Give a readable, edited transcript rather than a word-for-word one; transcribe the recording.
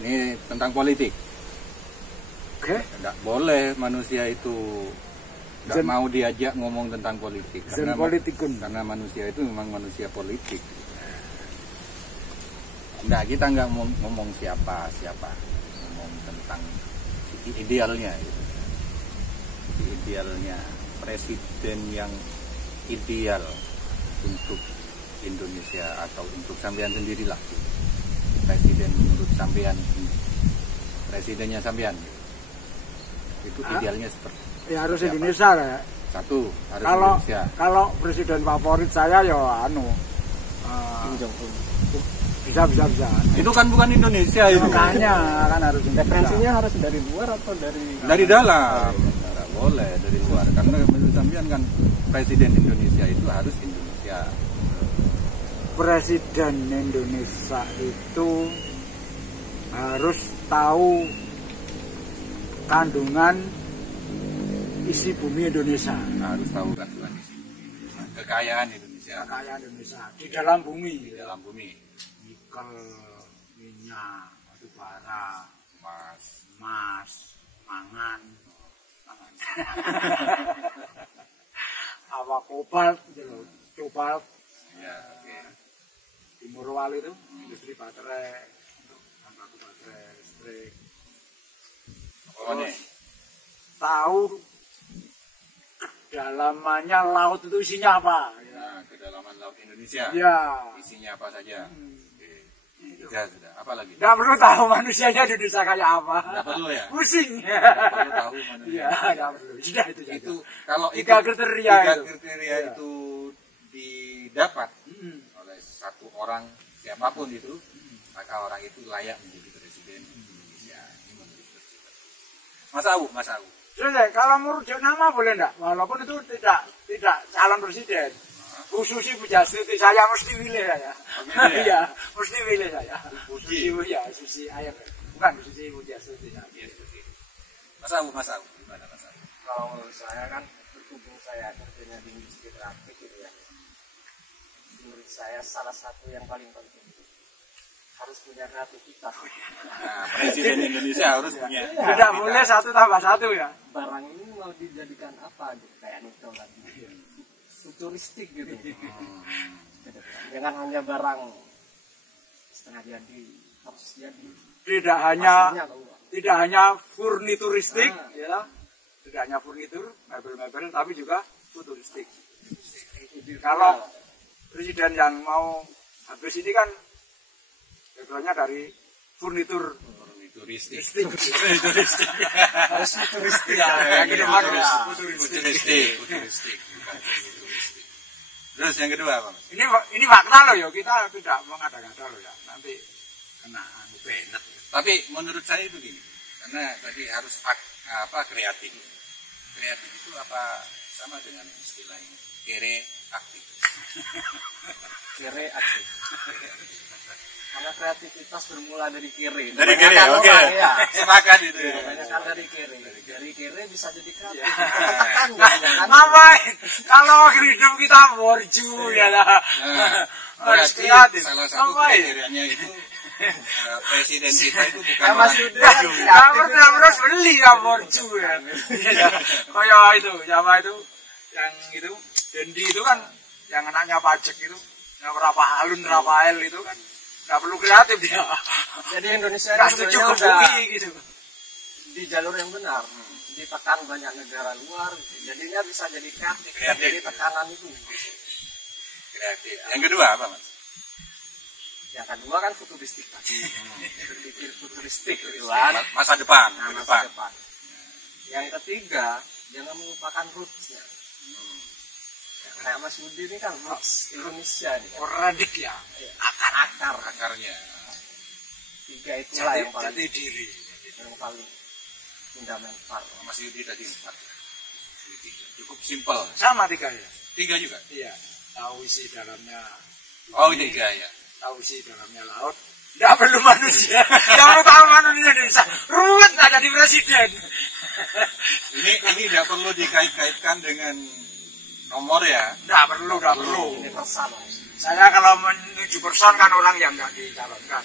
Ini tentang politik. Oke. Tidak boleh manusia itu tidak mau diajak ngomong tentang politik. Karena manusia itu memang manusia politik. Nah, kita nggak ngomong siapa, ngomong tentang idealnya, gitu. Idealnya presiden yang ideal untuk Indonesia atau untuk sampean sendirilah. Presiden menurut sampean, presidennya sampean, itu idealnya seperti. Ya harus siapa? Indonesia lah. Satu harus Indonesia. Kalau presiden favorit saya ya bisa. Itu kan bukan Indonesia itu. Makanya kan harus referensinya harus dari luar atau dari dalam. Tidak boleh dari luar karena menurut sampean kan presiden Indonesia itu harus Indonesia. Presiden Indonesia itu harus tahu kandungan isi bumi Indonesia. Harus tahu kandungan isi kekayaan Indonesia. Kekayaan Indonesia di dalam bumi. Di dalam bumi. Nikel, minyak, batu bara, emas, mangan. Apa kobalt gitu loh. Kobalt. Ya, oke. Di Morowali itu industri baterai, baku baterai, listrik. Terus tahu kedalamannya laut itu isinya apa? Ya, kedalaman laut Indonesia. Ya. Isinya apa saja? Tiga sudah. Apa lagi? Nggak perlu tahu manusianya di Indonesia kayak apa. Nggak perlu ya. Pusing. Nggak perlu tahu manusia. Iya, nggak perlu. Sudah itu saja. Itu kalau tiga kriteria itu didapat oleh satu orang siapapun itu, maka orang itu layak menjadi presiden Indonesia. Ini menurut presiden. Mas Awu. Terus kalau merujuk nama boleh enggak? Walaupun itu tidak calon presiden. Khususi Pujastuti saya mesti pilih saya. Iya, mesti pilih saya. Susi air. Bukan Susi Pujastuti. Mas Awu, gimana Mas Awu? Kalau saya kan berhubung saya kerjanya di industri grafik gitu ya. Menurut saya salah satu yang paling penting harus punya kreativitas. Nah, presiden Indonesia harus punya. Tidak boleh 1 tambah 1 ya. Barang ini mau dijadikan apa gitu kayak nikel tadi. Futuristik gitu. Jangan hanya barang setengah jadi, harus jadi. Tidak hanya furnituristik, ya. Tidak hanya furnitur, mebel-mebel, tapi juga futuristik. Kalau presiden yang mau habis ini kan backgroundnya dari furnitur. Futuristik. Harus futuristik. Ya, futuristik. Terus yang kedua apa? Ini fakta loh ya, kita tidak mengada-ngada loh ya. Nanti kena benet. Tapi menurut saya itu gini, karena tadi harus kreatif. Kreatif itu apa sama dengan istilahnya kere aktif. Kere aktif. Karena kreativitas bermula dari kere. Dari kere, oke. Ya. Sepakat itu ya. Kebanyakan dari kere. Dari kere bisa jadi kreatif. Ngapain? Kalau hidup kita borju ya lah. Harus kreatif. Salah satu kriterianya itu presiden kita itu bukan masih udah. Harus beli ya borju ya. Kayak itu, siapa itu? Yang itu, Dendi itu kan yang anaknya pajak itu, yang Rafael itu kan. Gak perlu kreatif dia. Jadi Indonesia ini sebenarnya udah gitu. Di jalur yang benar. Ditekan banyak negara luar, jadinya bisa jadi kreatif. Jadi tekanan itu. Kreatif. Yang kedua apa Mas? Yang kedua kan futuristik tadi. Berpikir futuristik gitu kan. Masa depan. Masa depan. Yang ketiga, jangan melupakan roots-nya. Kayak Mas Budi ini kan roots Indonesia nih. Oradik ya. Akarnya. Tiga itulah yang paling jati diri. Yang paling fundamental. Mas Yudi tadi 4. Cukup simpel. Sama 3 ya. 3 juga. Iya. Tahu isi dalamnya. Oh 3 ya. Tahu isi dalamnya laut. Tidak perlu manusia. Tidak perlu tahu manusia Indonesia. Ruwet nggak jadi presiden. Ini tidak perlu dikait-kaitkan dengan nomor ya. Tidak perlu. Universal. Saya kalau menuju person kan orang yang nggak dicalonkan.